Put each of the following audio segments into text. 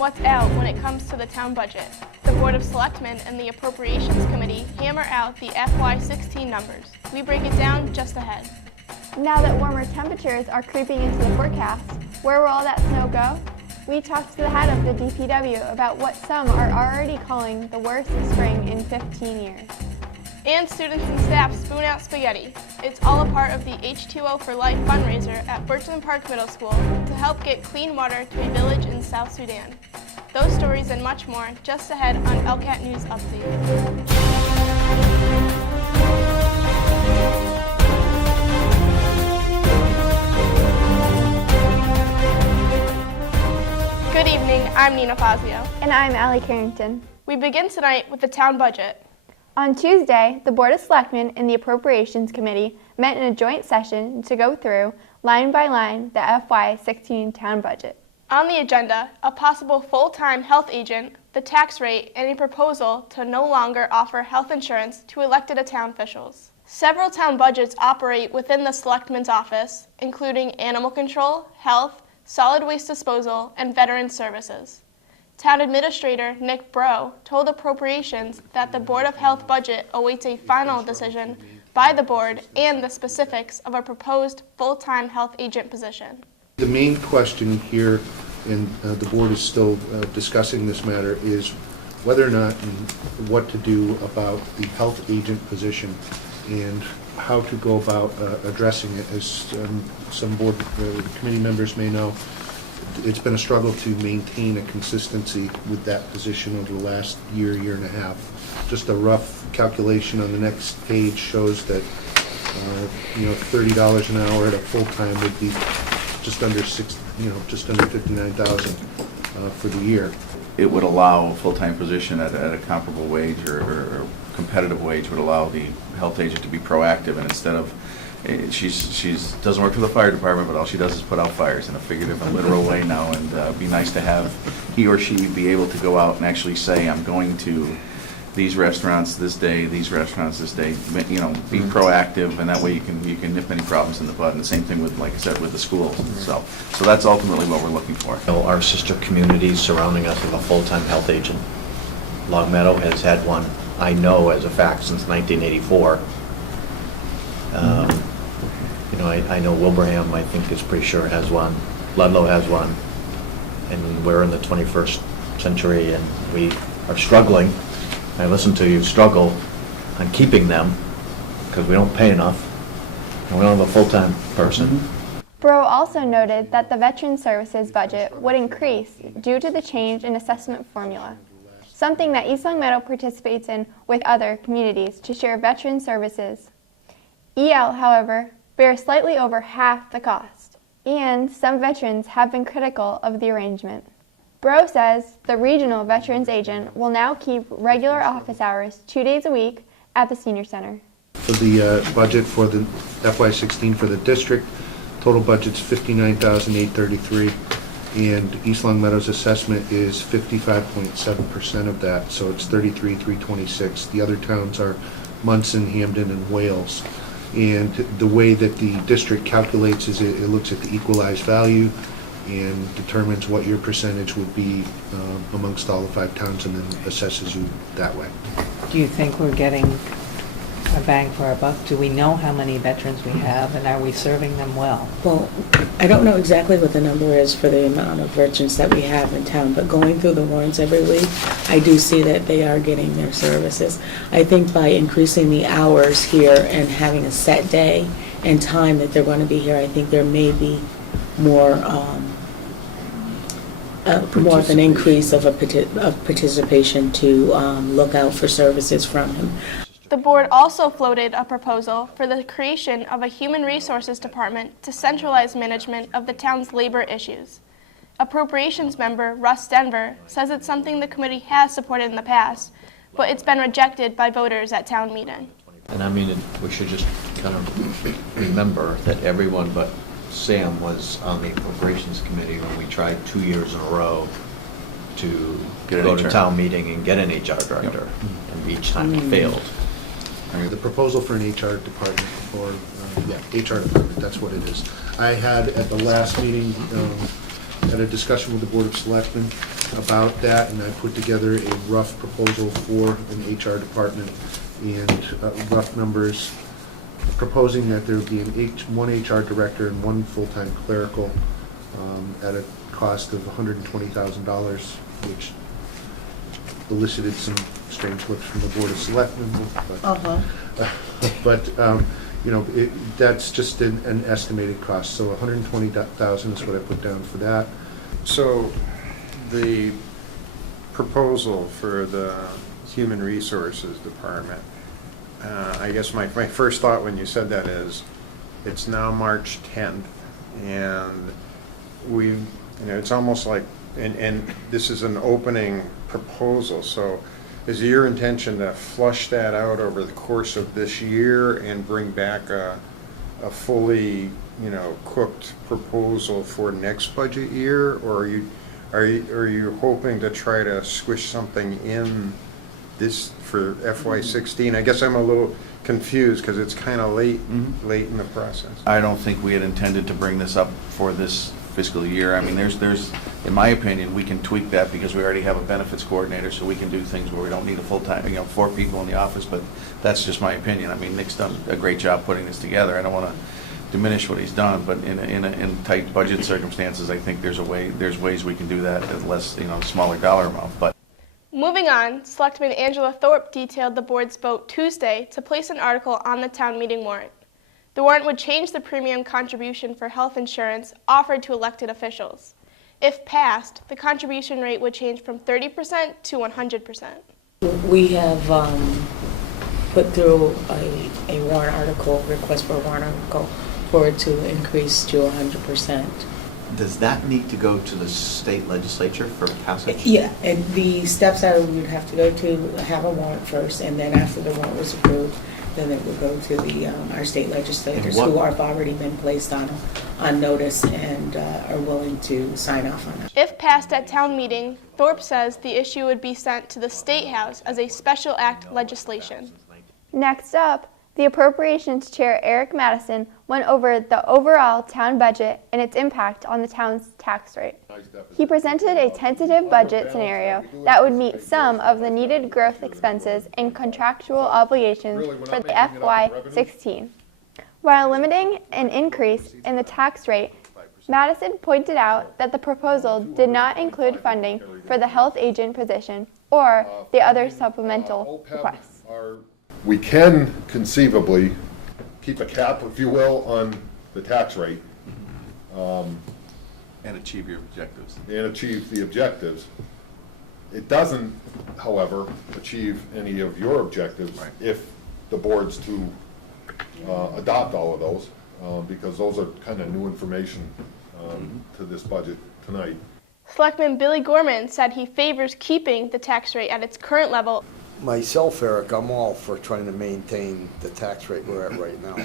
what's out when it comes to the town budget. The Board of Selectmen and the Appropriations Committee hammer out the FY16 numbers. We break it down just ahead. Now that warmer temperatures are creeping into the forecast, where will all that snow go? We talked to the head of the DPW about what some are already calling the worst spring in 15 years. And students and staff spoon out spaghetti. It's all a part of the H2O for Life fundraiser at Birchland Park Middle School to help get clean water to a village in South Sudan. Those stories and much more just ahead on ELCAT News Update. Good evening, I'm Nina Fazio. And I'm Allie Carrington. We begin tonight with the town budget. On Tuesday, the Board of Selectmen and the Appropriations Committee met in a joint session to go through, line by line, the FY16 town budget. On the agenda, a possible full-time health agent, the tax rate, and a proposal to no longer offer health insurance to elected town officials. Several town budgets operate within the Selectman's office, including animal control, health, solid waste disposal, and veteran services. Town Administrator Nick Bro told Appropriations that the Board of Health budget awaits a final decision by the board and the specifics of a proposed full-time health agent position. The main question here, and the board is still discussing this matter, is whether or not and what to do about the health agent position and how to go about addressing it. As some board committee members may know, it's been a struggle to maintain a consistency with that position over the last year and a half. Just a rough calculation on the next page shows that $30 an hour at a full time would be just under $59,000 for the year. It would allow a full-time position at a comparable wage or competitive wage would allow the health agent to be proactive, and instead of she's doesn't work for the fire department, but all she does is put out fires in a figurative and literal way now, and it'd be nice to have he or she be able to go out and actually say, I'm going to these restaurants this day, these restaurants this day, be proactive, and that way you can nip any problems in the bud. And the same thing with, like I said, with the schools. So that's ultimately what we're looking for. Our sister communities surrounding us have a full-time health agent. Longmeadow has had one, I know as a fact, since 1984. I know Wilbraham, I think, is pretty sure has one. Ludlow has one. And we're in the 21st century, and we are struggling. I listen to you struggle on keeping them because we don't pay enough and we don't have a full-time person. Bro also noted that the Veteran Services budget would increase due to the change in assessment formula, something that East Longmeadow participates in with other communities to share veteran services. EL, however, bears slightly over half the cost, and some veterans have been critical of the arrangement. Bro says the regional veterans agent will now keep regular office hours 2 days a week at the senior center. For the budget for the FY16 for the district, total budget's $59,833, and East Longmeadow's assessment is 55.7% of that, so it's $33,326. The other towns are Munson, Hampden, and Wales. And the way that the district calculates is it looks at the equalized value and determines what your percentage would be amongst all the 5 towns, and then assesses you that way. Do you think we're getting a bang for our buck? Do we know how many veterans we have, and are we serving them well? Well, I don't know exactly what the number is for the amount of veterans that we have in town, but going through the warrants every week, I do see that they are getting their services. I think by increasing the hours here and having a set day and time that they're going to be here, I think there may be more of an increase of participation to look out for services from him. The board also floated a proposal for the creation of a human resources department to centralize management of the town's labor issues. Appropriations member Russ Denver says it's something the committee has supported in the past, but it's been rejected by voters at town meeting. And I mean, we should just kind of remember that everyone but Sam was on the Appropriations Committee when we tried 2 years in a row to go to town meeting and get an HR director, and each time it failed. The proposal for an HR department, or HR department, that's what it is. I had at the last meeting had a discussion with the Board of Selectmen, about that, and I put together a rough proposal for an HR department and rough numbers, proposing that there would be one HR director and one full-time clerical at a cost of $120,000, which elicited some strange looks from the Board of Selectmen. But you know, that's just an estimated cost. So $120,000 is what I put down for that. So the proposal for the Human Resources Department, I guess my first thought when you said that is, it's now March 10th, and it's almost like, and this is an opening proposal, so is it your intention to flush that out over the course of this year and bring back a fully, cooked proposal for next budget year, or are you hoping to try to squish something in this for FY16? I guess I'm a little confused because it's kind of late in the process. I don't think we had intended to bring this up for this fiscal year. I mean, there's, in my opinion, we can tweak that because we already have a benefits coordinator, so we can do things where we don't need a full-time, 4 people in the office, but that's just my opinion. I mean, Nick's done a great job putting this together. I don't want to diminish what he's done, but in tight budget circumstances, I think there's ways we can do that at less, smaller dollar amount. But Moving on, Selectman Angela Thorpe detailed the board's vote Tuesday to place an article on the town meeting warrant. The warrant would change the premium contribution for health insurance offered to elected officials. If passed, the contribution rate would change from 30% to 100%. We have put through a warrant article, request for a warrant article, for it to increase to 100%. Does that need to go to the state legislature for passage? Yeah, and the steps are we would have to go to have a warrant first, and then after the warrant was approved, then it would go to our state legislators who have already been placed on notice and are willing to sign off on it. If passed at town meeting, Thorpe says the issue would be sent to the State House as a special act legislation. Next up, the Appropriations Chair Eric Madison went over the overall town budget and its impact on the town's tax rate. He presented a tentative budget scenario that would meet some of the needed growth expenses and contractual obligations for the FY16. While limiting an increase in the tax rate, Madison pointed out that the proposal did not include funding for the health agent position or the other supplemental requests. We can conceivably keep a cap, if you will, on the tax rate. and achieve your objectives. And achieve the objectives. It doesn't, however, achieve any of your objectives if the board's to adopt all of those, because those are kind of new information to this budget tonight. Selectman Billy Gorman said he favors keeping the tax rate at its current level. Myself, Eric, I'm all for trying to maintain the tax rate we're at right now.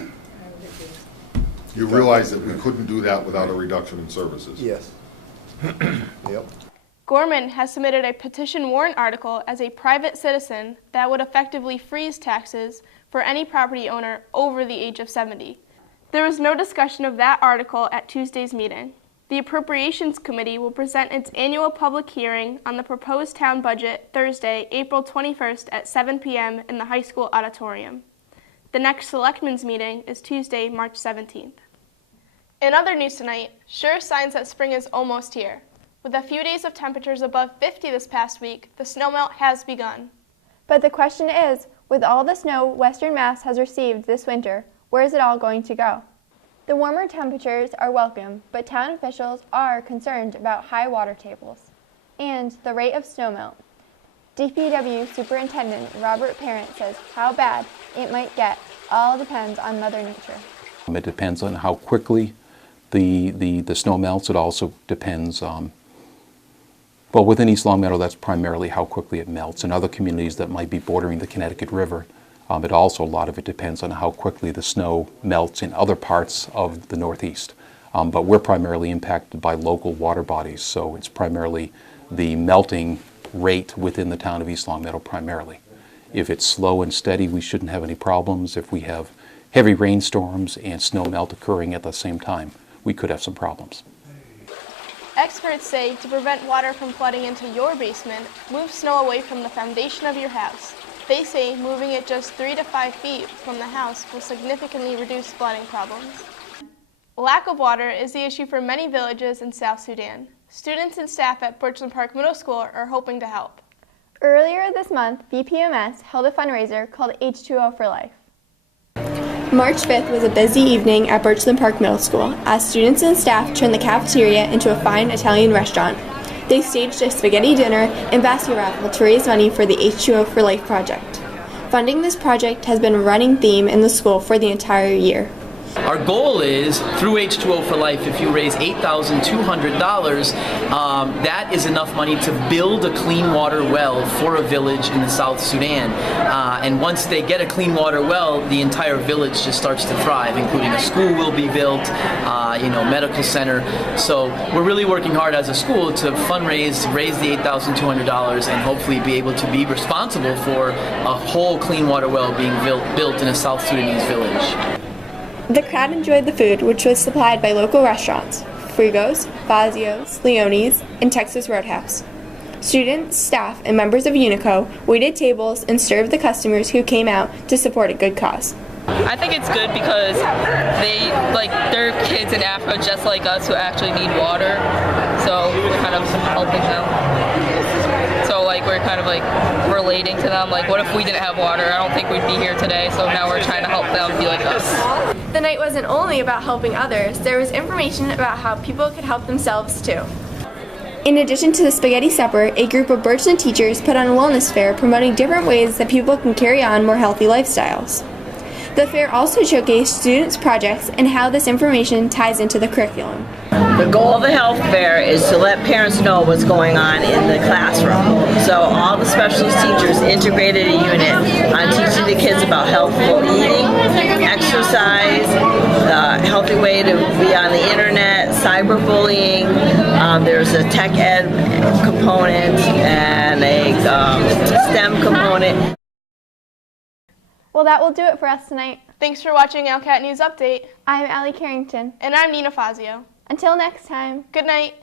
You realize that we couldn't do that without a reduction in services? Yes. Yep. Gorman has submitted a petition warrant article as a private citizen that would effectively freeze taxes for any property owner over the age of 70. There was no discussion of that article at Tuesday's meeting. The Appropriations Committee will present its annual public hearing on the proposed town budget Thursday, April 21st at 7 p.m. in the high school auditorium. The next Selectmen's meeting is Tuesday, March 17th. In other news tonight, sure signs that spring is almost here. With a few days of temperatures above 50 this past week, the snowmelt has begun. But the question is, with all the snow Western Mass has received this winter, where is it all going to go? The warmer temperatures are welcome, but town officials are concerned about high water tables and the rate of snowmelt. DPW Superintendent Robert Parent says how bad it might get all depends on Mother Nature. It depends on how quickly the snow melts. It also depends, well, within East Long Meadow, that's primarily how quickly it melts. In other communities that might be bordering the Connecticut River, but also a lot of it depends on how quickly the snow melts in other parts of the Northeast. But we're primarily impacted by local water bodies, so it's primarily the melting rate within the town of East Long Meadow primarily. If it's slow and steady, we shouldn't have any problems. If we have heavy rainstorms and snow melt occurring at the same time, we could have some problems. Experts say to prevent water from flooding into your basement, move snow away from the foundation of your house. They say moving it just 3 to 5 feet from the house will significantly reduce flooding problems. Lack of water is the issue for many villages in South Sudan. Students and staff at Birchland Park Middle School are hoping to help. Earlier this month, BPMS held a fundraiser called H2O for Life. March 5th was a busy evening at Birchland Park Middle School as students and staff turned the cafeteria into a fine Italian restaurant. They staged a spaghetti dinner and basket raffle to raise money for the H2O for Life project. Funding this project has been a running theme in the school for the entire year. Our goal is, through H2O for Life, if you raise $8,200, that is enough money to build a clean water well for a village in the South Sudan. And once they get a clean water well, the entire village just starts to thrive, including a school will be built, medical center. So we're really working hard as a school to fundraise, raise the $8,200, and hopefully be able to be responsible for a whole clean water well being built in a South Sudanese village. The crowd enjoyed the food, which was supplied by local restaurants, Frigo's, Fazio's, Leone's, and Texas Roadhouse. Students, staff, and members of Unico waited tables and served the customers who came out to support a good cause. I think it's good because they're kids in Africa just like us who actually need water, so we're kind of helping them. So we're kind of relating to them, what if we didn't have water? I don't think we'd be here today, so now we're trying to help them be like us. The night wasn't only about helping others, there was information about how people could help themselves too. In addition to the spaghetti supper, a group of Birchland teachers put on a wellness fair promoting different ways that people can carry on more healthy lifestyles. The fair also showcased students' projects and how this information ties into the curriculum. The goal of the health fair is to let parents know what's going on in the classroom. So all the specialist teachers integrated a unit on teaching the kids about healthful eating, exercise, a healthy way to be on the internet, cyberbullying. There's a tech ed component and a STEM component. Well, that will do it for us tonight. Thanks for watching ELCAT News Update. I'm Allie Carrington. And I'm Nina Fazio. Until next time. Good night.